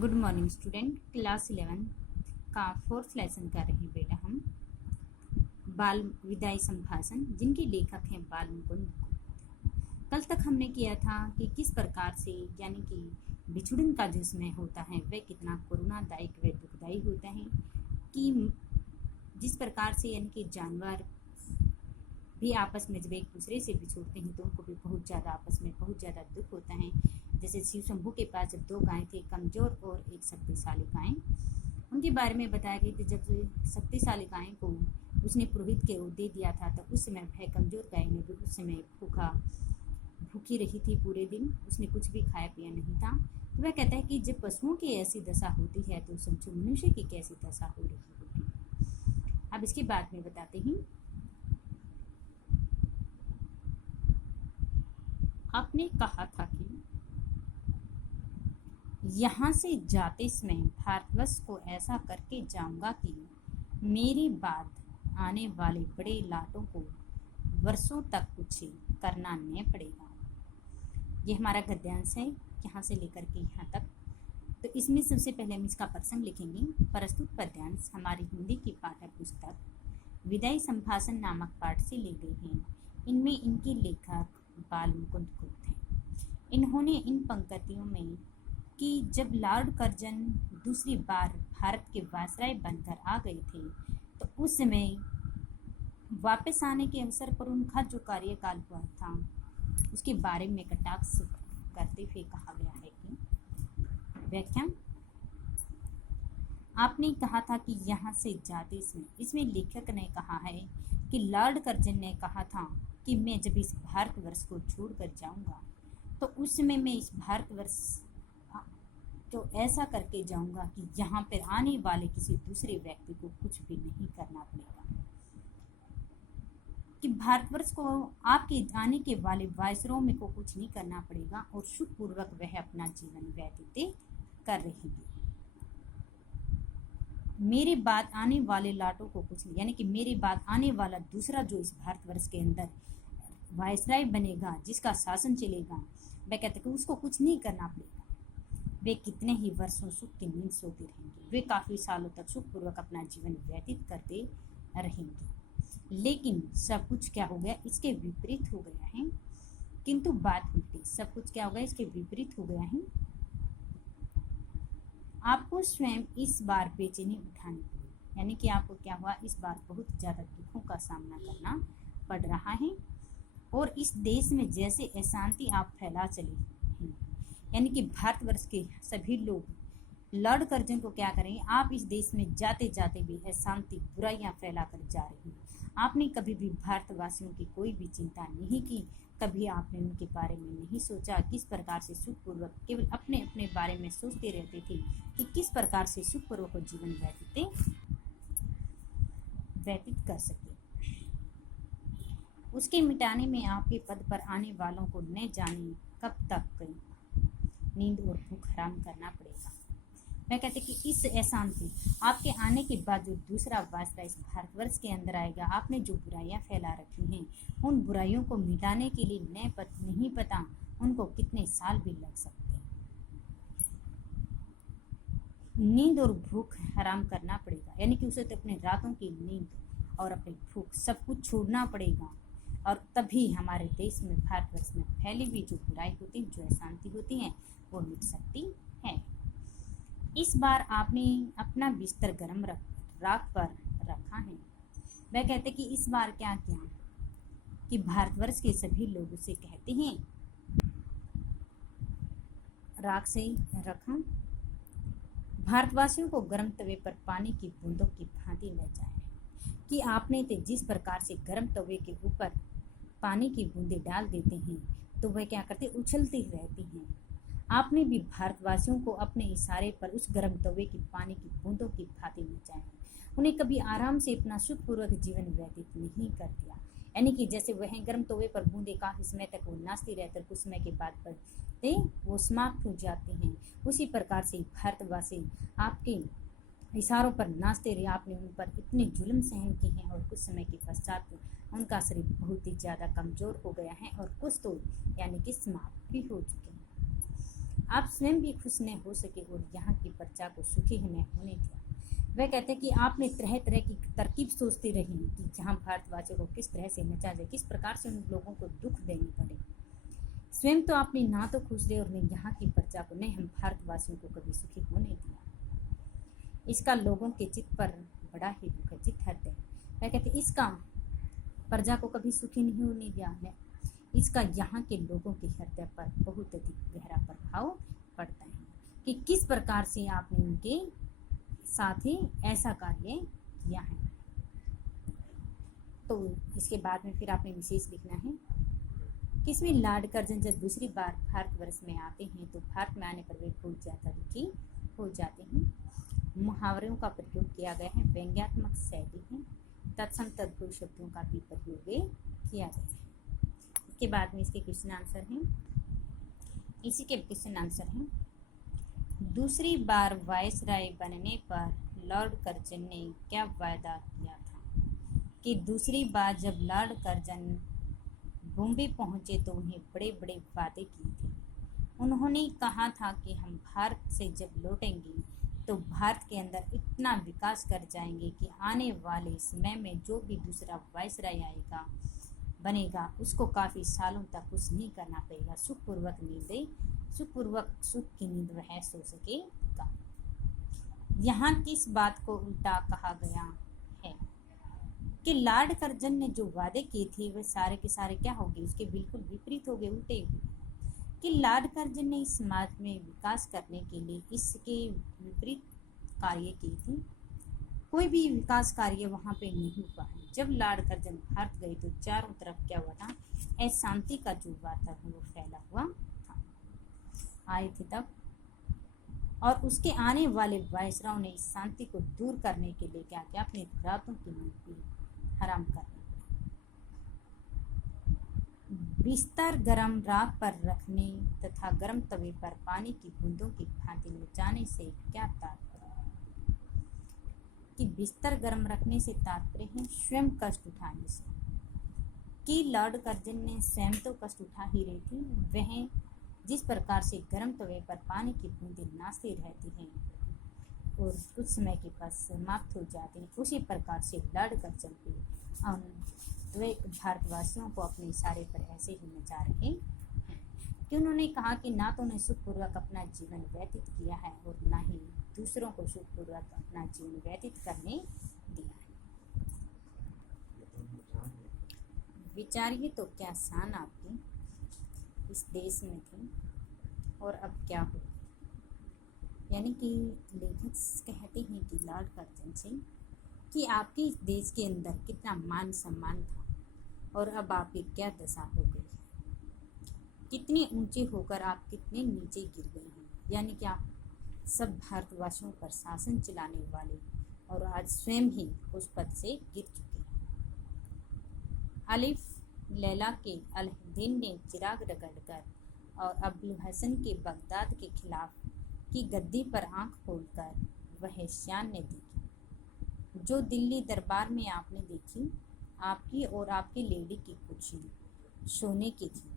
Good morning student. Class 11 का fourth lesson कर रहे हैं बेटा हम बाल विदाई संभाषण, जिनके लेखक हैं बाल मुकुंद गुप्त। कल तक हमने किया था कि किस प्रकार से यानी कि बिछुड़न का जो समय होता है वह कितना करुणादायक व दुखदायी होता है, कि जिस प्रकार से यानी कि जानवर भी आपस में जब एक दूसरे से बिछुड़ते हैं तो उनको भी बहुत ज़्यादा आपस में बहुत ज़्यादा दुख होता है। जैसे शिव शंभू के पास जब दो गायें थी, कमज़ोर और एक शक्तिशाली गाय, उनके बारे में बताया गया कि जब शक्तिशाली गाय को उसने पुरोहित के दे दिया था तो उस समय वह कमज़ोर गाय ने भी उस समय भूखी रही थी पूरे दिन, उसने कुछ भी खाया पिया नहीं था। तो वह कहता है कि जब पशुओं की ऐसी दशा होती है तो समझो मनुष्य की कैसी दशा हो रही होगी। अब इसके बाद में बताते हैं। आपने कहा था कि यहाँ से जाते समय भारतवर्ष को ऐसा करके जाऊंगा कि मेरे बाद आने वाले बड़े लाटों को वर्षों तक कुछ करना न पड़ेगा। ये हमारा गद्यांश है यहाँ से लेकर के यहाँ तक। तो इसमें सबसे पहले हम इसका प्रसंग लिखेंगे। प्रस्तुत पद्यांश हमारी हिंदी की पाठ्य पुस्तक विदाई संभाषण नामक पाठ से ली गई हैं। इनमें इनके लेखक बाल मुकुंद गुप्त हैं। इन्होंने इन पंक्तियों में कि जब लॉर्ड कर्जन दूसरी बार भारत के वायसराय बनकर आ गए थे तो उस समय वापस आने के अवसर पर उनका जो कार्यकाल हुआ था उसके बारे में कटाक्ष करते हुए कहा गया है कि व्याख्या। आपने कहा था कि यहाँ से जाते समय, इसमें लेखक ने कहा है कि लॉर्ड कर्जन ने कहा था कि मैं जब इस भारतवर्ष को छोड़कर जाऊंगा तो उस समय मैं इस भारतवर्ष तो ऐसा करके जाऊंगा कि यहाँ पर आने वाले किसी दूसरे व्यक्ति को कुछ भी नहीं करना पड़ेगा, कि भारतवर्ष को आपके आने के वाले वायसराय में को कुछ नहीं करना पड़ेगा और सुखपूर्वक वह अपना जीवन व्यतीत कर रहेंगे। मेरे बाद आने वाले लाटों को कुछ नहीं, यानी कि मेरे बाद आने वाला दूसरा जो इस भारतवर्ष के अंदर वायसराय बनेगा, जिसका शासन चलेगा, वह कहते कि उसको कुछ नहीं करना पड़ेगा। वे कितने ही वर्षों सुख की नींद सोते रहेंगे, वे काफ़ी सालों तक सुखपूर्वक अपना जीवन व्यतीत करते रहेंगे। लेकिन सब कुछ क्या हो गया, इसके विपरीत हो गया है। किंतु बात उल्टी, सब कुछ क्या हो गया, इसके विपरीत हो गया है। आपको स्वयं इस बार बेचैनी उठानी पड़ी, यानी कि आपको क्या हुआ, इस बार बहुत ज़्यादा दुखों का सामना करना पड़ रहा है। और इस देश में जैसे अशांति आप फैला चले हैं, यानी कि भारतवर्ष के सभी लोग लॉर्ड कर्जन को क्या करेंगे, आप इस देश में जाते जाते भी अशांति बुराइयां फैला कर जा रही हैं। आपने कभी भी भारतवासियों की कोई भी चिंता नहीं की, कभी आपने उनके बारे में नहीं सोचा किस प्रकार से सुखपूर्वक, केवल अपने अपने बारे में सोचते रहते थे कि किस प्रकार से सुखपूर्वक जीवन व्यतीत कर सके। उसके मिटाने में आपके पद पर आने वालों को न जाने कब तक नींद और भूख हराम करना पड़ेगा। मैं कहते कि इस अशांति आपके आने के बाद जो दूसरा वायसराय इस भारतवर्ष के अंदर आएगा, आपने जो बुराइयां फैला रखी हैं उन बुराइयों को मिटाने के लिए नहीं पता उनको कितने साल भी लग सकते हैं। नींद और भूख हराम करना पड़ेगा, यानी कि उसे तो अपने रातों की नींद और अपनी भूख सब कुछ छोड़ना पड़ेगा, और तभी हमारे देश में भारतवर्ष में फैली हुई जो बुराई होती है, जो अशांति होती है, वो मिट सकती है। इस बार आपने अपना बिस्तर गर्म राख पर रखा है। वह कहते कि इस बार क्या किया कि भारतवर्ष के सभी लोग उसे कहते हैं राख से रखा। भारतवासियों को गर्म तवे पर पानी की बूंदों की भांति न जाए, कि आपने तो जिस प्रकार से गर्म तवे के ऊपर पानी की बूंदें डाल देते हैं तो वह क्या करते, उछलती रहती हैं। आपने भी भारतवासियों को अपने इशारे पर उस गर्म तवे की पानी की बूंदों की भांति नचाया, उन्हें कभी आराम से अपना सुखपूर्वक जीवन व्यतीत नहीं कर दिया। यानी कि जैसे वह गर्म तवे पर बूंदे काफी समय तक वो नाचती रहकर कुछ समय के बाद पर वो समाप्त हो जाते हैं, उसी प्रकार से भारतवासी आपके इशारों पर नाचते रहे। आपने उन पर इतने जुल्म सहन किए हैं और कुछ समय के पश्चात उनका शरीर बहुत ही ज़्यादा कमज़ोर हो गया है और कुछ तो यानी कि समाप्त भी हो चुके हैं। आप स्वयं भी खुश न हो सके और यहाँ की प्रजा को सुखी न होने दिया। वह कहते हैं कि आपने तरह तरह की तरकीब सोचती रही कि जहाँ भारतवासियों को किस तरह से नचा जाए, किस प्रकार से उन लोगों को दुख देने पड़े। स्वयं तो आपने ना तो खुश रहे और न यहाँ की प्रजा को, न हम भारतवासियों को कभी सुखी होने दिया। इसका लोगों के चित्त पर बड़ा ही दुख है, चित्त हृदय। वह कहते इसका प्रजा को कभी सुखी नहीं होने दिया है, इसका यहाँ के लोगों के हृदय पर बहुत अधिक गहरा प्रभाव पड़ता है कि किस प्रकार से आपने उनके साथ ही ऐसा कार्य किया है। तो इसके बाद में फिर आपने विशेष लिखना है कि इसमें लॉर्ड कर्जन जब दूसरी बार भारतवर्ष में आते हैं तो भारत में आने पर वे बहुत ज़्यादा दुखी हो जाते हैं। मुहावरों का प्रयोग किया गया है, व्यंग्यात्मक शैली है, तत्सम तद्भव शब्दों का भी प्रयोग किया गया है। इसके बाद में इसके क्वेश्चन आंसर हैं। इसी के क्वेश्चन आंसर हैं, दूसरी बार वायसराय बनने पर लॉर्ड कर्जन ने क्या वायदा किया था? कि दूसरी बार जब लॉर्ड कर्जन बॉम्बे पहुंचे तो उन्हें बड़े बड़े वादे किए थे। उन्होंने कहा था कि हम भारत से जब लौटेंगे तो भारत के अंदर इतना विकास कर जाएंगे कि आने वाले समय में जो भी दूसरा वायसराय आएगा बनेगा उसको काफ़ी सालों तक कुछ नहीं करना पड़ेगा, सुखपूर्वक सुख की नींद वह सो सकेगा। यहाँ किस बात को उल्टा कहा गया है कि लॉर्ड कर्जन ने जो वादे किए थे वे सारे के सारे क्या हो गए, उसके बिल्कुल विपरीत हो गए, उल्टे हुए। कि लॉर्ड कर्जन ने इस समाज में विकास करने के लिए इसके विपरीत कार्य किए थे। कोई भी विकास कार्य वहाँ पे नहीं हुआ है। जब लॉर्ड कर्जन भारत गए तो चारों तरफ क्या हुआ था, अशांति का जो वातावरण वो फैला हुआ था, आए थे तब। और उसके आने वाले वायसराय ने इस शांति को दूर करने के लिए क्या किया, अपनी रातों की नींद भी हराम कर दी। बिस्तर गर्म राख पर रखने तथा गर्म तवे पर पानी की बूंदों की भांति नचाने से क्या तात्पर्य? कि बिस्तर गर्म रखने से तात्पर्य है स्वयं कष्ट उठाने से। कि लॉर्ड कर्जन ने स्वयं तो कष्ट उठा ही रही थी, वह जिस प्रकार से गर्म तवे पर पानी की बूंदें नाचती रहती हैं और कुछ समय के बाद समाप्त हो जाती हैं, उसी प्रकार से लॉर्ड कर्जन भी वे भारतवासियों को अपने इशारे पर ऐसे ही नचा रहे हैं कि उन्होंने कहा कि ना तो उन्हें सुखपूर्वक अपना जीवन व्यतीत किया है और ना ही दूसरों को सुखपूर्वक अपना जीवन व्यतीत करने दिया है। विचारिए तो क्या शान आपकी इस देश में थी और अब क्या हो। यानी कि लेखक कहते हैं कि लॉर्ड कर्जन से कि आपके इस देश के अंदर कितना मान सम्मान था और अब आपकी क्या दशा हो गई है, कितने ऊंचे होकर आप कितने नीचे गिर गए हैं। यानी कि आप सब भारतवासियों पर शासन चलाने वाले और आज स्वयं ही उस पद से गिर चुके हैं। अलिफ लैला के अलाउद्दीन ने चिराग रगड़कर और अबुल हसन के बगदाद के खिलाफ की गद्दी पर आंख खोलकर वह शान ने देखी जो दिल्ली दरबार में आपने देखी। आपकी और आपके लेडी की कुर्सी सोने की थी,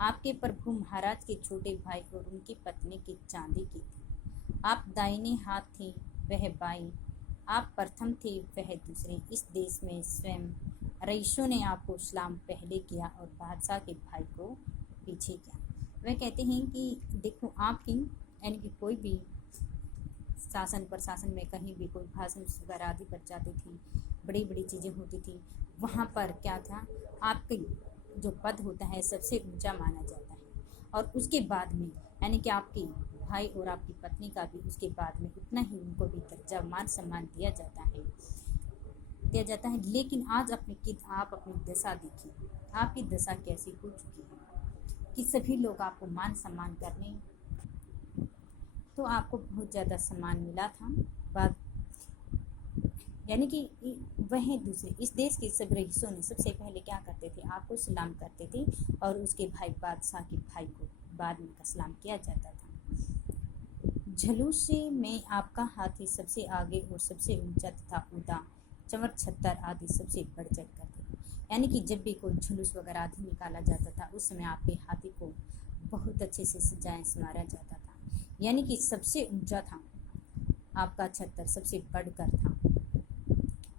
आपके प्रभु महाराज के छोटे भाई और उनकी पत्नी की चांदी की थी। आप दाहिने हाथ थे, वह बाई, आप प्रथम थे, वह दूसरे। इस देश में स्वयं रईसों ने आपको सलाम पहले किया और बादशाह के भाई को पीछे किया। वह कहते हैं कि देखो आपकी यानी कि कोई भी शासन प्रशासन में कहीं भी कोई भाषण वगैरह आदि पर जाती थी, बड़ी बड़ी चीज़ें होती थी, वहाँ पर क्या था, आपके जो पद होता है सबसे ऊंचा माना जाता है और उसके बाद में यानी कि आपके भाई और आपकी पत्नी का भी उसके बाद में उतना ही उनको भी दर्जा मान सम्मान दिया जाता है। लेकिन आज आप अपनी दशा देखिए, आपकी दशा कैसी हो चुकी है कि सभी लोग आपको मान सम्मान करने, तो आपको बहुत ज़्यादा सम्मान मिला था। बात यानी कि वह दूसरे इस देश के सब रईसों ने सबसे पहले क्या करते थे, आपको सलाम करते थे और उसके भाई बादशाह के भाई को बाद में का सलाम किया जाता था। झलूस में आपका हाथी सबसे आगे और सबसे ऊंचा तथा उदा चंवर छत्तर आदि सबसे बढ़ चढ़ करते थे। यानी कि जब भी कोई झुलूस वगैरह आदि निकाला जाता था उस समय आपके हाथी को बहुत अच्छे से सजाया संवारा जाता था, यानी कि सबसे ऊंचा था आपका छत्र, सबसे बढ़कर था,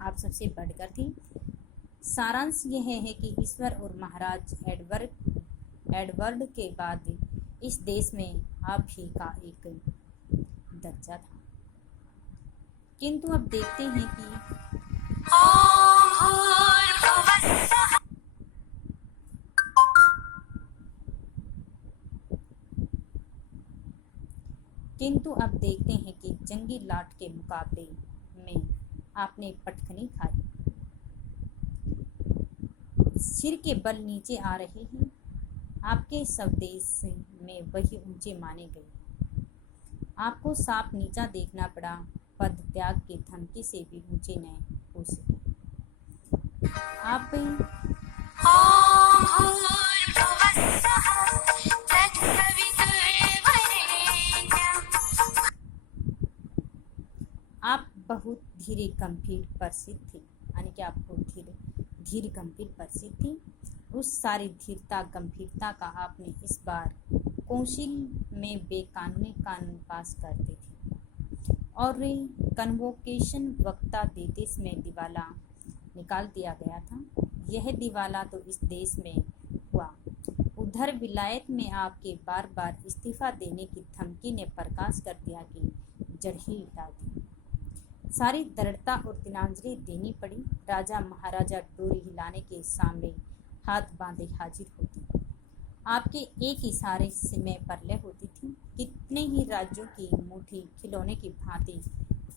आप सबसे बढ़कर थी। सारांश यह है कि ईश्वर और महाराज एडवर्ड के बाद इस देश में आप ही का एक दर्जा था। किंतु अब देखते हैं कि जंगी लाट के मुकाबले में आपने पटखनी खाई, सिर के बल नीचे आ रहे हैं, आपके स्वदेश में वही ऊंचे माने गए। आपको साफ नीचा देखना पड़ा, पद त्याग के धमकी से भी ऊंचे न हो सके। आप बहुत धीरे गंभीर प्रसिद्ध थे, यानी कि आप बहुत धीरे गंभीर प्रसिद्ध थी। उस सारी धीरता गंभीरता का आपने इस बार कौंसिल में बेकानूनी कानून पास कर दी थी और कन्वोकेशन वक्ता देते में दिवाला निकाल दिया गया था। यह दिवाला तो इस देश में हुआ, उधर विलायत में आपके बार बार इस्तीफा देने की धमकी ने प्रकाश कर दिया कि जड़ ही हिला दी। सारी दृढ़ता और तिलांजलि देनी पड़ी। राजा महाराजा डोरी हिलाने के सामने हाथ बांधे हाजिर होती, आपके एक इशारे से मैं परले होती थी। कितने ही राज्यों की मुट्ठी खिलौने की भांति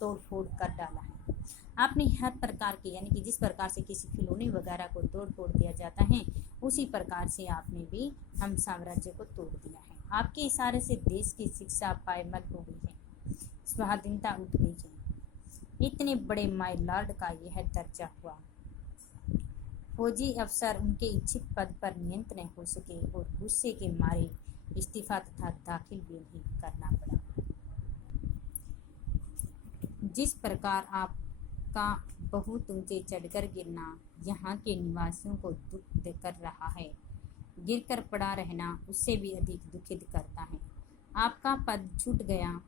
तोड़ फोड़ कर डाला है आपने। हर प्रकार के, यानी कि जिस प्रकार से किसी खिलौने वगैरह को तोड़ फोड़ दिया जाता है, उसी प्रकार से आपने भी हम साम्राज्य को तोड़ दिया है। आपके इशारे से देश की शिक्षा पायमल हो गई है, स्वाधीनता उठ गई है। इतने बड़े माय लॉर्ड का यह दर्जा हुआ, फौजी अफसर उनके इच्छित पद पर नियंत न हो सके और गुस्से के मारे इस्तीफा तथा दाखिल भी नहीं करना पड़ा। जिस प्रकार आपका बहुत ऊंचे चढ़कर गिरना यहाँ के निवासियों को दुख देकर रहा है, गिरकर पड़ा रहना उससे भी अधिक दुखित करता है। आपका पद छूट गया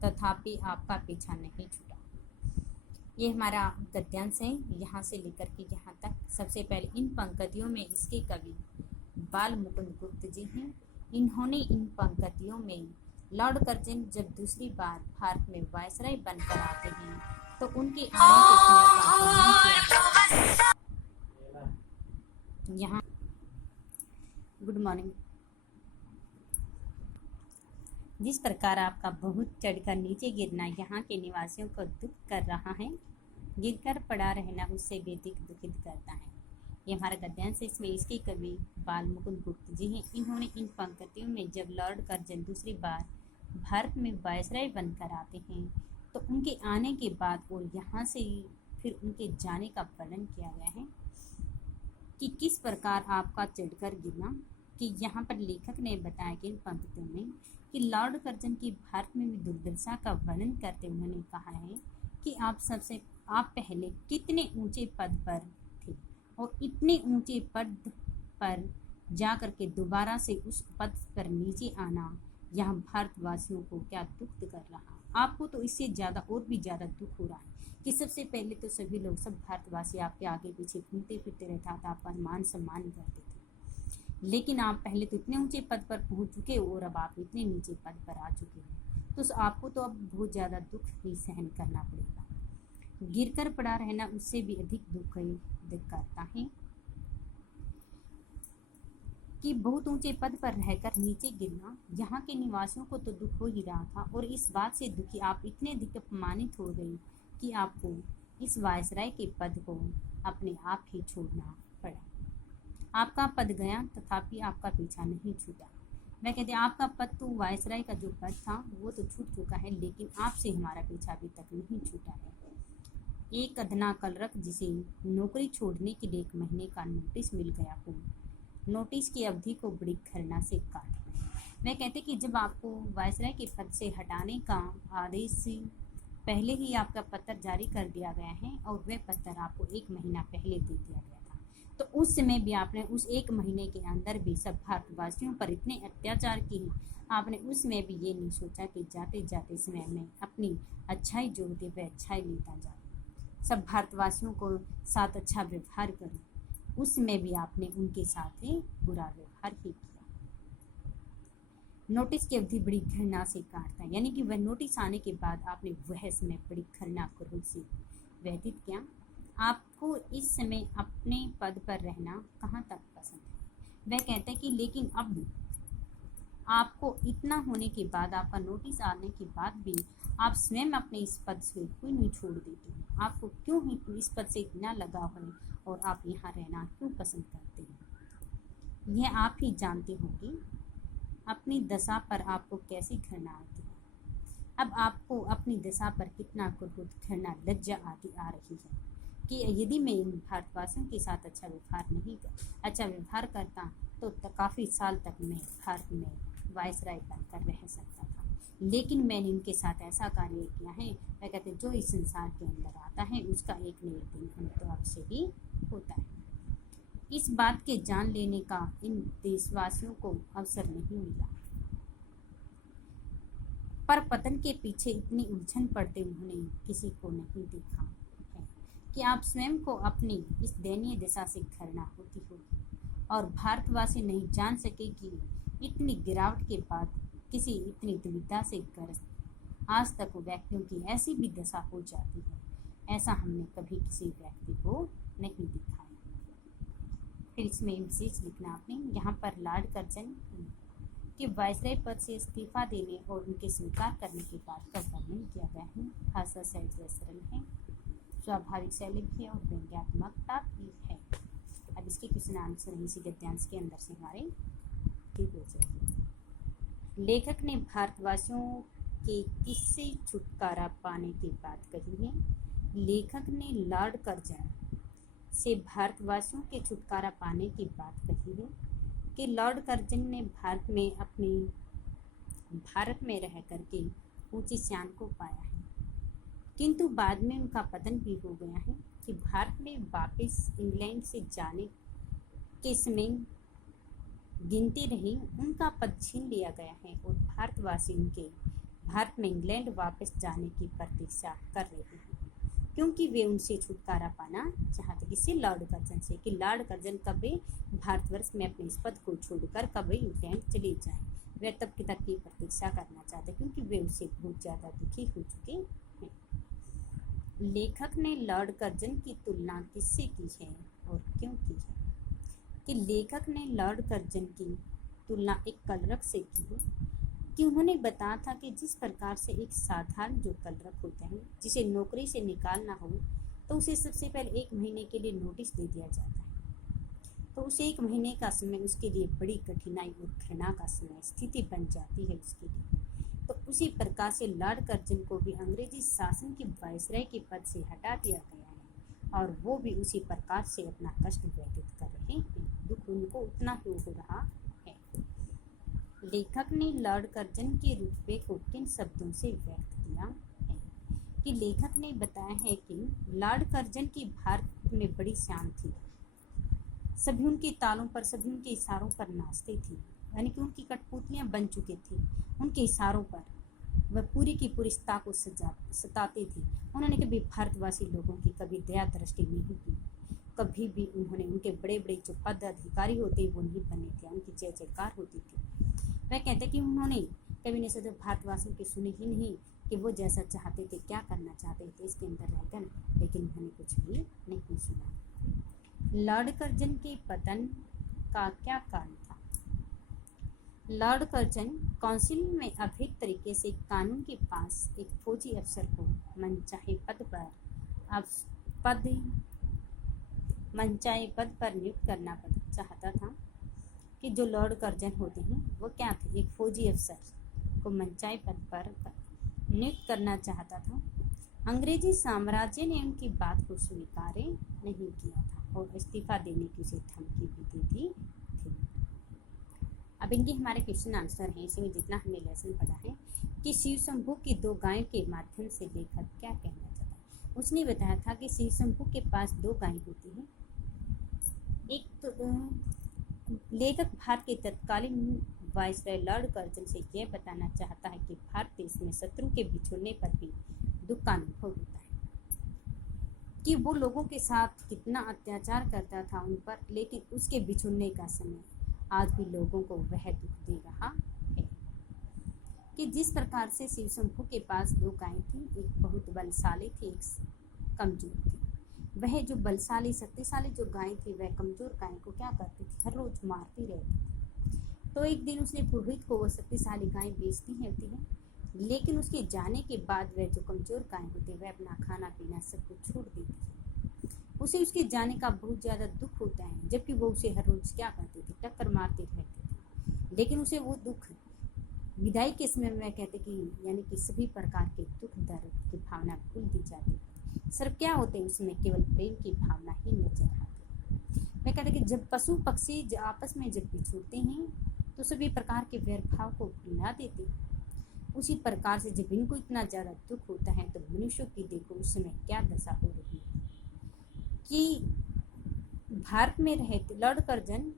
तथापि आपका पीछा नहीं छूटा। ये हमारा गद्यांश है, यहाँ से लेकर के यहाँ तक। सबसे पहले इन पंक्तियों में इसके कवि बाल मुकुंद गुप्त जी हैं। इन्होंने इन पंक्तियों में लॉर्ड कर्जन जब दूसरी बार भारत में वायसराय बनकर आते हैं तो उनके आने के समय का वर्णन किया गया है। यहाँ गुड मॉर्निंग। जिस प्रकार आपका बहुत चढ़कर नीचे गिरना यहाँ के निवासियों को दुख कर रहा है, गिरकर पड़ा रहना उससे भी अधिक दुखित करता है। ये हमारा गद्यांश, इसमें इसके कवि बाल मुकुंद गुप्त जी हैं। इन्होंने इन पंक्तियों में जब लॉर्ड कर्जन दूसरी बार भारत में वायसराय बनकर आते हैं तो उनके आने के बाद और यहाँ से फिर उनके जाने का वर्णन किया गया है कि किस प्रकार आपका चढ़कर गिरना। कि यहाँ पर लेखक ने बताया कि इन पंक्तियों में कि लॉर्ड कर्जन की भारत में भी दुर्दशा का वर्णन करते उन्होंने कहा है कि आप पहले कितने ऊंचे पद पर थे और इतने ऊंचे पद पर जा कर के दोबारा से उस पद पर नीचे आना यहाँ भारतवासियों को क्या दुख कर रहा। आपको तो इससे ज़्यादा और भी ज़्यादा दुख हो रहा है कि सबसे पहले तो सभी लोग, सब भारतवासी आपके आगे पीछे घूमते फिरते रहता था, आपका मान सम्मान करते थे, लेकिन आप पहले तो इतने ऊंचे पद पर पहुंच चुके और अब आप इतने नीचे पद पर आ चुके हैं, तो आपको तो अब बहुत ज़्यादा दुख ही सहन करना पड़ेगा। गिरकर पड़ा रहना उससे भी अधिक दुख करता है कि बहुत ऊंचे पद पर रहकर नीचे गिरना यहाँ के निवासियों को तो दुख हो ही रहा था, और इस बात से दुखी आप इतने अधिक अपमानित हो गए कि आपको इस वायसराय के पद को अपने आप ही छोड़ना पड़ा। आपका पद गया तथापि आपका पीछा नहीं छूटा। मैं कहते हैं आपका पद तो वायसराय का जो पद था वो तो छूट चुका है, लेकिन आपसे हमारा पीछा अभी तक नहीं छूटा है। एक अदना कलरक जिसे नौकरी छोड़ने के लिए 1 महीने का नोटिस मिल गया हो, नोटिस की अवधि को बड़ी घृणा से काट। मैं कहते कि जब आपको वायसराय के पद से हटाने का आदेश पहले ही आपका पत्र जारी कर दिया गया है और वह पत्र आपको 1 महीना पहले दे दिया गया था, तो उस समय भी आपने उस 1 महीने के अंदर भी सब भारतवासियों पर इतने अत्याचार किए, आपने उस समय भी ये नहीं सोचा कि जाते जाते समय में अपनी अच्छाई जो होती है अच्छाई लेता जाए, सब भारतवासियों को साथ अच्छा व्यवहार करें। उस समय भी आपने उनके साथ ही बुरा व्यवहार ही किया। नोटिस की अवधि बड़ी घृणा से काटता है, यानी कि वह नोटिस आने के बाद आपने वह समय बड़ी घृणा क्रोध से व्यतीत किया। आपको इस समय अपने पद पर रहना कहाँ तक पसंद है। वह कहते हैं कि लेकिन अब आपको इतना होने के बाद, आपका नोटिस आने के बाद भी आप स्वयं अपने इस पद से क्यों नहीं छोड़ देते हैं। आपको क्यों ही इस पद से इतना लगाव है और आप यहाँ रहना क्यों पसंद करते हैं। यह आप ही जानते होंगे अपनी दशा पर आपको कैसी घृणा आती है। अब आपको अपनी दशा पर कितना क्रोध, घृणा, लज्जा आदि आ रही है कि यदि मैं इन भारतवासियों के साथ अच्छा व्यवहार करता तो काफ़ी साल तक मैं भारत में वायसराय बनकर रह सकता था, लेकिन मैंने इनके साथ ऐसा कार्य किया है। वह कहते जो इस संसार के अंदर आता है उसका एक न एक दिन अंत तो अवश्य ही होता है। इस बात के जान लेने का इन देशवासियों को अवसर नहीं मिला, पर पतन के पीछे इतनी उलझन पड़ते उन्होंने किसी को नहीं देखा है कि आप स्वयं को अपनी इस दयनीय दशा से घृणा होती होगी और भारतवासी नहीं जान सके कि इतनी गिरावट के बाद किसी इतनी दुविधा से ग्रस्त आज तक व्यक्तियों की ऐसी भी दशा हो जाती है। ऐसा हमने कभी किसी व्यक्ति को नहीं दिखाया। फिर इसमें विशेष लिखना आपने, यहाँ पर लॉर्ड कर्जन के वायसराय पद से इस्तीफा देने और उनके स्वीकार करने के बाद का वर्णन किया गया है। भाषा सहज व सरल है, स्वाभाविक शैली भी है और व्यंग्यात्मकता भी है। अब इसके क्वेश्चन आंसर इसी गद्यांश के अंदर से हमारे ठीक हो जाएगी। लेखक ने भारतवासियों के किससे छुटकारा पाने की बात कही है। लेखक ने लॉर्ड कर्जन से भारतवासियों के छुटकारा पाने की बात कही है कि लॉर्ड कर्जन ने भारत में रह करके ऊंची शान को पाया है, किंतु बाद में उनका पतन भी हो गया है कि भारत में वापस इंग्लैंड से जाने के समय गिनती रही उनका पद छीन लिया गया है और भारतवासी उनके भारत में इंग्लैंड वापस जाने की प्रतीक्षा कर रहे हैं, क्योंकि वे उनसे छुटकारा पाना चाहते। किससे? लॉर्ड कर्जन से, कि लॉर्ड कर्जन कब भारतवर्ष में अपने इस पद को छोड़कर कब इंग्लैंड चले जाएं। वे तब तक की प्रतीक्षा करना चाहते क्योंकि वे उससे बहुत ज़्यादा दुखी हो चुके हैं। लेखक ने लॉर्ड कर्जन की तुलना किससे की है और क्यों की है। कि लेखक ने लॉर्ड कर्जन की तुलना एक कलरक से की है कि उन्होंने बताया था कि जिस प्रकार से एक साधारण जो कलरक होता है जिसे नौकरी से निकालना हो तो उसे सबसे पहले 1 महीने के लिए नोटिस दे दिया जाता है, तो उसे 1 महीने का समय उसके लिए बड़ी कठिनाई और घृणा का समय स्थिति बन जाती है उसके लिए। तो उसी प्रकार से लॉर्ड कर्जन को भी अंग्रेजी शासन की वायसराय के पद से हटा दिया गया है और वो भी उसी प्रकार से अपना कष्ट व्यतीत कर रहे हैं। दुख उनको उतना ही हो रहा है। लेखक ने लॉर्ड कर्जन के रुतबे को किन शब्दों से व्यक्त किया है। कि लेखक ने बताया है कि लॉर्ड कर्जन की भारत में बड़ी शान थी, सभी उनके तालों पर, सभी उनके इशारों पर नाचते थे, यानी कि उनकी कठपुतलियां बन चुके थे। उनके इशारों पर वह पूरी की पूरी सत्ता को सताते थे। उन्होंने कभी भारतवासी लोगों की कभी दया दृष्टि नहीं की, कभी भी उन्होंने उनके बड़े बड़े जो पद अधिकारी होते वो नहीं बने थे, उनकी जय जयकार होती थी। वह कहते कि उन्होंने कभी ने सोचा भारतवासियों की सुनी ही नहीं कि वो जैसा चाहते थे, क्या करना चाहते थे इसके अंदर रहकर, लेकिन उन्होंने कुछ भी नहीं सुना। लॉर्ड कर्जन के पतन का क्या कारण था। लॉर्ड कर्जन काउंसिल में अवैध तरीके से कानून के पास एक फौजी अफसर को मनचाहे पद पर नियुक्त करना चाहता था। कि जो लॉर्ड कर्जन होते हैं वो क्या थे, एक फौजी अफसर को मनचाहे पद पर नियुक्त करना चाहता था। अंग्रेजी साम्राज्य ने उनकी बात को स्वीकार नहीं किया था और इस्तीफा देने की उसे धमकी भी दी थी। अब इनके हमारे क्वेश्चन आंसर हैं। इसमें जितना हमने लेसन पढ़ा है कि शिव शंभू की 2 गायों के माध्यम से लेखक क्या कहना चाहता है। उसने बताया था कि शिव शंभू के पास 2 गायें होती हैं एक तो लेखक भारत के तत्कालीन वायसराय लॉर्ड कर्जन से यह बताना चाहता है कि भारत देश में शत्रु के बिछुड़ने पर भी दुख का अनुभव होता है, कि वो लोगों के साथ कितना अत्याचार करता था उन पर, लेकिन उसके बिछुड़ने का समय आज भी लोगों को वह दुख दे रहा है। कि जिस प्रकार से शिव शंभू के पास दो गायें थी, एक बहुत बलशाली थी, एक कमजोर थी। वह जो बलशाली शक्तिशाली जो गाय थी, वह कमजोर गाय को क्या करती थी, हर रोज मारती रहती थी। तो एक दिन उसने पुरोहित को वो शक्तिशाली गाय बेचती होती है, लेकिन उसके जाने के बाद वह जो कमजोर गाय होती है, वह अपना खाना पीना सब कुछ छोड़ देती है। उसे उसके जाने का बहुत ज़्यादा दुख होता है, जबकि वो उसे हर रोज क्या करती थी, टक्कर मारती रहती थी। लेकिन उसे वो दुख विदाई के समय में कहते कि यानी कि सभी प्रकार के दुख दर्द की भावना भूल दी जाती है। सिर्फ क्या होते हैं उसमें, केवल प्रेम की भावना ही नजर आती है। मैं कहते कि जब पशु पक्षी आपस में जब बिछुड़ते हैं तो सभी प्रकार के वैरभाव को भुला देते हैं। उसी प्रकार से जब इनको इतना ज़्यादा दुख होता है तो मनुष्यों की देखो उस समय क्या दशा हो रही है, कि भारत में रहते लॉर्ड कर्जन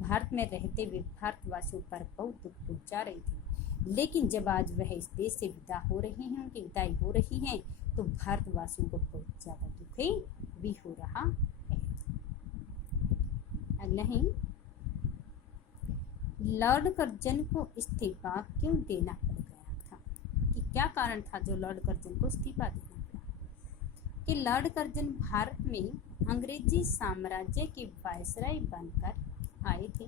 भारत में रहते हुए भारतवासियों पर बहुत दुख पहुंचा रही थी। लेकिन जब आज वह इस देश से विदा हो रहे हैं, उनकी विदाई हो रही है, तो भारतवासियों को बहुत ज़्यादा दुख भी हो रहा है। अगला है, लॉर्ड कर्जन को इस्तीफा क्यों देना पड़ गया था, कि क्या कारण था जो लॉर्ड कर्जन को इस्तीफा देना पड़ा। कि लॉर्ड कर्जन भारत में अंग्रेजी साम्राज्य के वायसराय बनकर आए थे।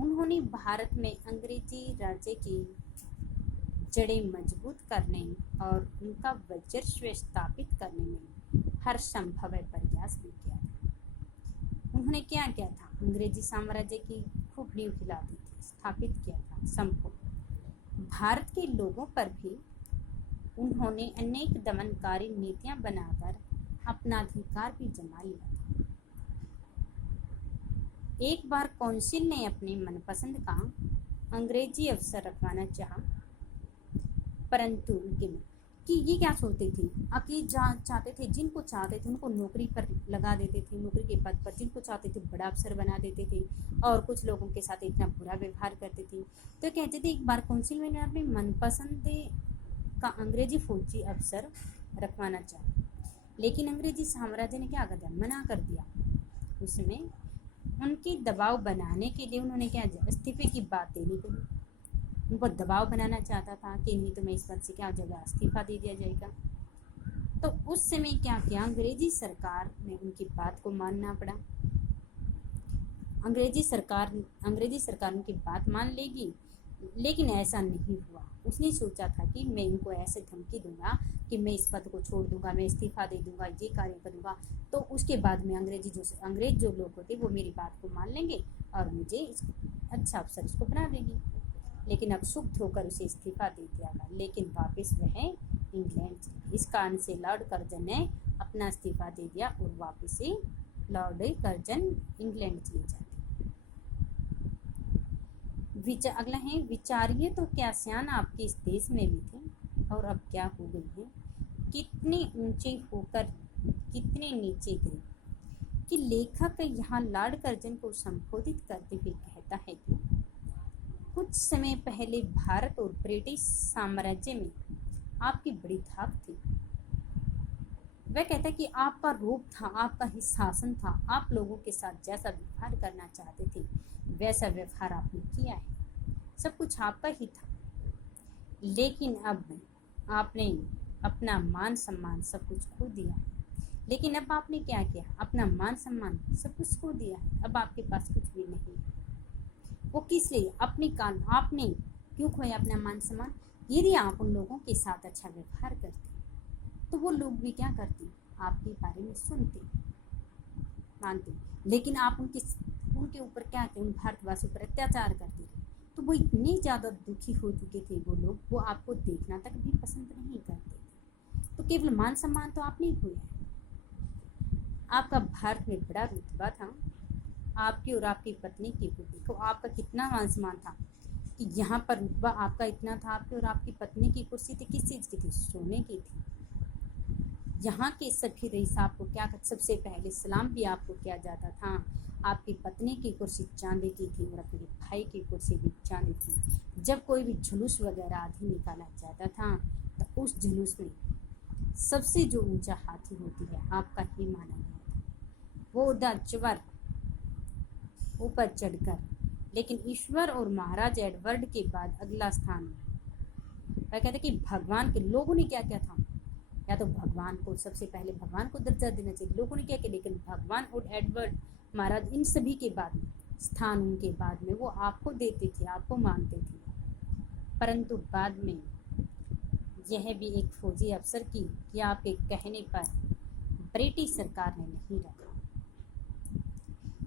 उन्होंने भारत में अंग्रेजी राज्य की जड़ें मजबूत करने और उनका वर्चस्व स्थापित करने में हर संभव प्रयास भी किया था। उन्होंने क्या किया था, अंग्रेजी साम्राज्य की खूब नींव हिला दी थी, स्थापित किया था संभव। भारत के लोगों पर भी उन्होंने अनेक दमनकारी नीतियां बनाकर अपना अधिकार भी जमा लिया था। एक बार कौंसिल ने अपने मनपसंद का अंग्रेजी अफसर रखवाना चाहा, परंतु उनके कि ये क्या सोचते थे, चाहते थे, जिनको चाहते थे उनको नौकरी पर लगा देते थे, नौकरी के पद पर, जिनको चाहते थे बड़ा अफसर बना देते थे, और कुछ लोगों के साथ इतना बुरा व्यवहार करते थे। तो कहते थे एक बार कौंसिल में अपने मनपसंद का अंग्रेजी फौजी अफसर रखवाना चाहा, लेकिन अंग्रेजी साम्राज्य ने क्या कर दिया, मना कर दिया। उसमें उनकी दबाव बनाने के लिए उन्होंने क्या किया, इस्तीफे की बात देनी पड़ी। उनको दबाव बनाना चाहता था कि नहीं तो मैं इस पद से क्या हो जाएगा, इस्तीफा दे दिया जाएगा। तो उस समय क्या किया, अंग्रेजी सरकार ने उनकी बात को मानना पड़ा। अंग्रेजी सरकार उनकी बात मान लेगी, लेकिन ऐसा नहीं हुआ। उसने सोचा था कि मैं इनको ऐसे धमकी दूंगा कि मैं इस पद को छोड़ दूंगा, मैं इस्तीफा दे दूंगा, ये कार्य करूंगा, तो उसके बाद में अंग्रेज जो लोग होते वो मेरी बात को मान लेंगे और मुझे अच्छा अफसर इसको बना देगी। लेकिन अब क्षुब्ध होकर उसे इस्तीफा दे दिया गया, लेकिन वापस वह इंग्लैंड चले। इस कारण से लॉर्ड कर्जन ने अपना इस्तीफा दे दिया और वापस से लॉर्ड कर्जन इंग्लैंड चले जाते। अगला है, विचारिए तो क्या सियान आपके इस देश में भी थे और अब क्या हो गई है, कितने ऊंचे होकर कितने नीचे गिरे। कि लेखक यहाँ लॉर्ड कर्जन को संबोधित करते हुए कहता है कि कुछ समय पहले भारत और ब्रिटिश साम्राज्य में आपकी बड़ी धाक थी। वह कहता है कि आपका रूप था, आपका ही शासन था, आप लोगों के साथ जैसा व्यवहार करना चाहते थे वैसा व्यवहार आपने किया है, सब कुछ आपका ही था। लेकिन अब आपने अपना मान सम्मान सब कुछ खो दिया है। लेकिन अब आपने क्या किया, अपना मान सम्मान सब कुछ खो दिया है, अब आपके पास कुछ भी नहीं है। वो किस लिए, अपने कारण आपने क्यों खोया अपना मान सम्मान। यदि आप उन लोगों के साथ अच्छा व्यवहार करते तो वो लोग भी क्या करते, आपके बारे में सुनते, मानते। लेकिन आप उनके ऊपर क्या थे, उन भारतवासियों पर अत्याचार करते थे, तो वो इतने ज़्यादा दुखी हो चुके थे वो लोग, वो आपको देखना तक भी पसंद नहीं करते थे। तो केवल मान सम्मान तो आपने ही खोया। आपका भारत में बड़ा रुतबा था, आपकी और आपकी पत्नी की को देखो, आपका कितना मान सम्मान था कि यहाँ पर रुतबा आपका इतना था, आपकी और आपकी पत्नी की कुर्सी थी, किस चीज़ की थी, सोने की थी। यहाँ के सभी रईस आपको क्या सबसे पहले सलाम भी आपको किया जाता था। आपकी पत्नी की कुर्सी चांदी की थी और अपने भाई की कुर्सी भी चांदी थी। जब कोई भी जुलूस वगैरह आदि निकाला जाता था तो उस जुलूस में सबसे जो ऊंचा हाथी होती है आपका ही माना गया था। वो चवर ऊपर चढ़कर, लेकिन ईश्वर और महाराज एडवर्ड के बाद अगला स्थान वह कहते कि भगवान के लोगों ने क्या क्या था, या तो भगवान को सबसे पहले भगवान को दर्जा देना चाहिए, लोगों ने क्या किया, लेकिन भगवान और एडवर्ड महाराज इन सभी के बाद में स्थान उनके बाद में वो आपको देते थे, आपको मानते थे। परंतु बाद में यह भी एक फौजी अफसर की कि आपके कहने पर ब्रिटिश सरकार ने नहीं रखा।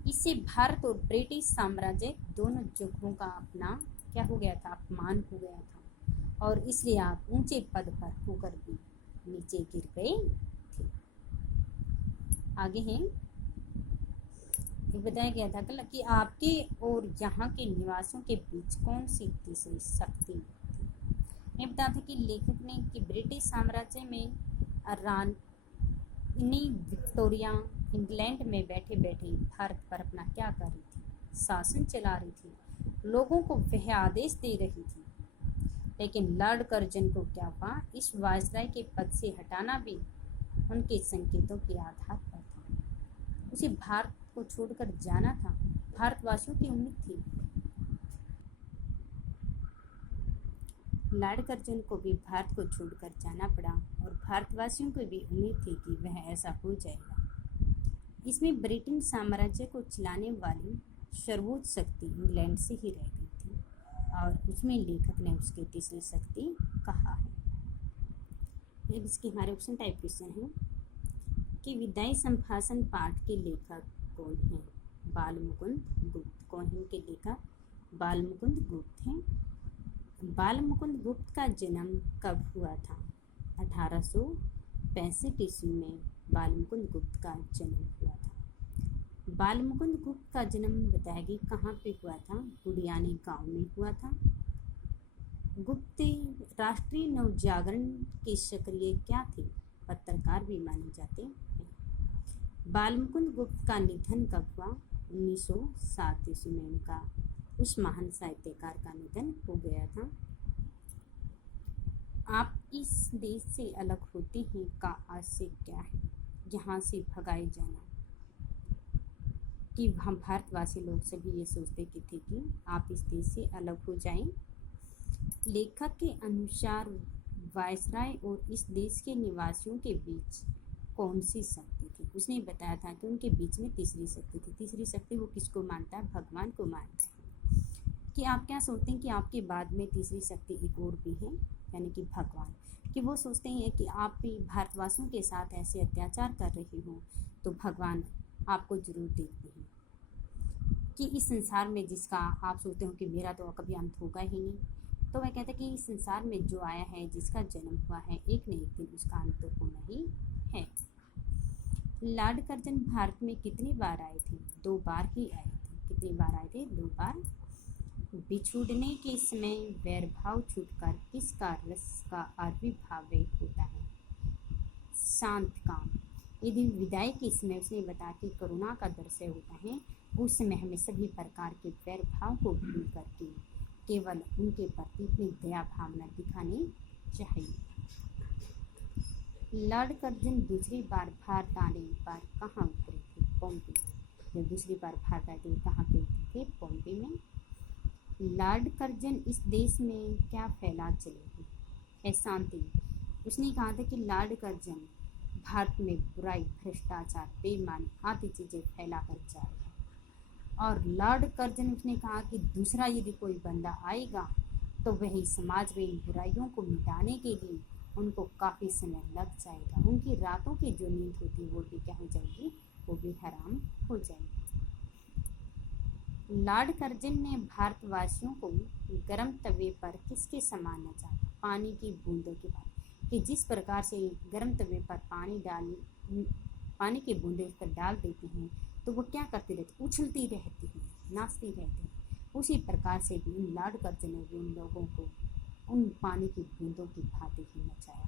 इससे भारत और ब्रिटिश साम्राज्य दोनों जुगों का अपना क्या हो गया था, अपमान हो गया था, और इसलिए आप ऊंचे पद पर होकर भी नीचे गिर गए थे। आगे हैं, बताया गया था कि आपके और यहाँ के निवासियों के बीच कौन सी तीसरी शक्ति थी। ये बताया था कि लेखक ने कि ब्रिटिश साम्राज्य में रानी विक्टोरिया इंग्लैंड में बैठे बैठे भारत पर अपना क्या कर रही थी, शासन चला रही थी, लोगों को वह आदेश दे रही थी। लेकिन लॉर्ड कर्जन को क्या हुआ, इस वायसराय के पद से हटाना भी उनके संकेतों के आधार पर था। उसे भारत को छोड़कर जाना था, भारतवासियों की उम्मीद थी। लॉर्ड कर्जन को भी भारत को छोड़कर जाना पड़ा और भारतवासियों को भी उम्मीद थी कि वह ऐसा हो जाएगा। इसमें ब्रिटेन साम्राज्य को चलाने वाली सर्वोच्च शक्ति इंग्लैंड से ही रह गई थी, और उसमें लेखक ने उसकी तीसरी शक्ति कहा है। इसके हमारे ऑप्शन टाइप क्वेश्चन है कि विदाई संभाषण पाठ के लेखक कौन हैं। बालमुकुंद गुप्त। कौन है इनके लेखक? बालमुकुंद गुप्त हैं। बालमुकुंद गुप्त का जन्म कब हुआ था? 1865 ईस्वी में बालमुकुंद गुप्त का जन्म हुआ था। बालमुकुंद गुप्त का जन्म बताएगी कहाँ पे हुआ था? गुड़ियानी गांव में हुआ था। गुप्त राष्ट्रीय नवजागरण के सक्रिय क्या थे? पत्रकार भी माने जाते हैं। बालमुकुंद गुप्त का निधन कब हुआ? 1907 ईस्वी में उनका उस महान साहित्यकार का निधन हो गया था। आप इस देश से अलग होते हैं का आशय क्या है? यहाँ से भगाए जाना। कि हम भारतवासी लोग सभी ये सोचते कि थे कि आप इस देश से अलग हो जाएं। लेखक के अनुसार वायसराय और इस देश के निवासियों के बीच कौन सी शक्ति थी? उसने बताया था कि उनके बीच में तीसरी शक्ति थी। तीसरी शक्ति वो किसको मानता है? भगवान को मानता है। कि आप क्या सोचते हैं कि आपके बाद में तीसरी शक्ति एक और भी है, यानी कि भगवान। कि वो सोचते हैं कि आप भी भारतवासियों के साथ ऐसे अत्याचार कर रहे हो तो भगवान आपको जरूर देखते हैं। कि इस संसार में जिसका आप सोचते हो कि मेरा तो कभी अंत होगा ही नहीं, तो वह कहते हैं कि इस संसार में जो आया है, जिसका जन्म हुआ है, एक न एक दिन उसका अंत तो होना ही है। लॉर्ड कर्जन भारत में कितनी बार आए थे? 2 बार ही आए थे। कितनी बार आए थे? 2 बार। बिछुड़ने के समय वैरभाव छूटकर किसका रस का आविर्भाव होता है? शांत काम। यदि विदाई के समय उसने बताया कि करुणा का दृश्य होता है, उस समय हमें सभी प्रकार के वैरभाव को भूल करके केवल उनके प्रति अपनी दया भावना दिखानी चाहिए। लॉर्ड कर्जन दूसरी बार भारत आने पर कहाँ उतरे थे? पॉम्पी। जब दूसरी बार भारत आए थे कहाँ पे उतरे थे? पॉम्पी में। लॉर्ड कर्जन इस देश में क्या फैला चले थे? है शांति। उसने कहा था कि लॉर्ड कर्जन भारत में बुराई, भ्रष्टाचार, बेईमानी आदि चीज़ें फैला कर जा रहे हैं। और लॉर्ड कर्जन उसने कहा कि दूसरा यदि कोई बंदा आएगा तो वही समाज में इन बुराइयों को मिटाने के लिए उनको काफ़ी समय लग जाएगा। उनकी रातों की जो नींद होती वो भी क्या हो जाएगी? वो भी हराम हो जाएगी। लॉर्ड कर्जन ने भारतवासियों को गर्म तवे पर किसके समानना चाहा? पानी की बूंदों के बाद। कि जिस प्रकार से गर्म तवे पर पानी की बूंदें पर डाल देते हैं तो वो क्या करती रहती? उछलती रहती हैं, नाचती रहती हैं। उसी प्रकार से भी लॉर्ड कर्जन ने भी उन लोगों को उन पानी की बूंदों की भांति ही नचाया।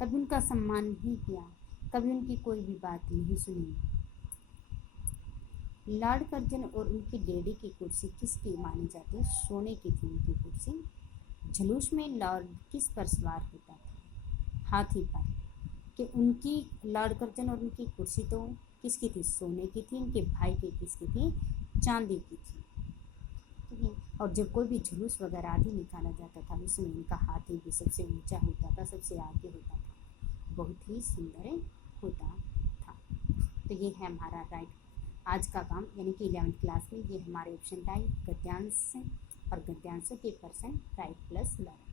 कभी उनका सम्मान नहीं किया, कभी उनकी कोई भी बात नहीं सुनी। लॉर्ड कर्जन और उनकी डैडी की कुर्सी किसकी मानी जाती? सोने की थी उनकी कुर्सी। जुलूस में लॉर्ड किस पर सवार होता था? हाथी पर। कि उनकी लॉर्ड कर्जन और उनकी कुर्सी तो किसकी थी? सोने की थी। उनके भाई की किसकी थी? चांदी की थी। ठीक है। और जब कोई भी जुलूस वगैरह आदि निकाला जाता था उसमें उनका हाथी भी सबसे ऊंचा होता था, सबसे आगे होता था, बहुत ही सुंदर होता था। तो ये है हमारा राइट आज का काम, यानी कि 11th क्लास में ये हमारे ऑप्शन टाइप गद्यांश और गद्यांशों के % राइट प्लस लर्न।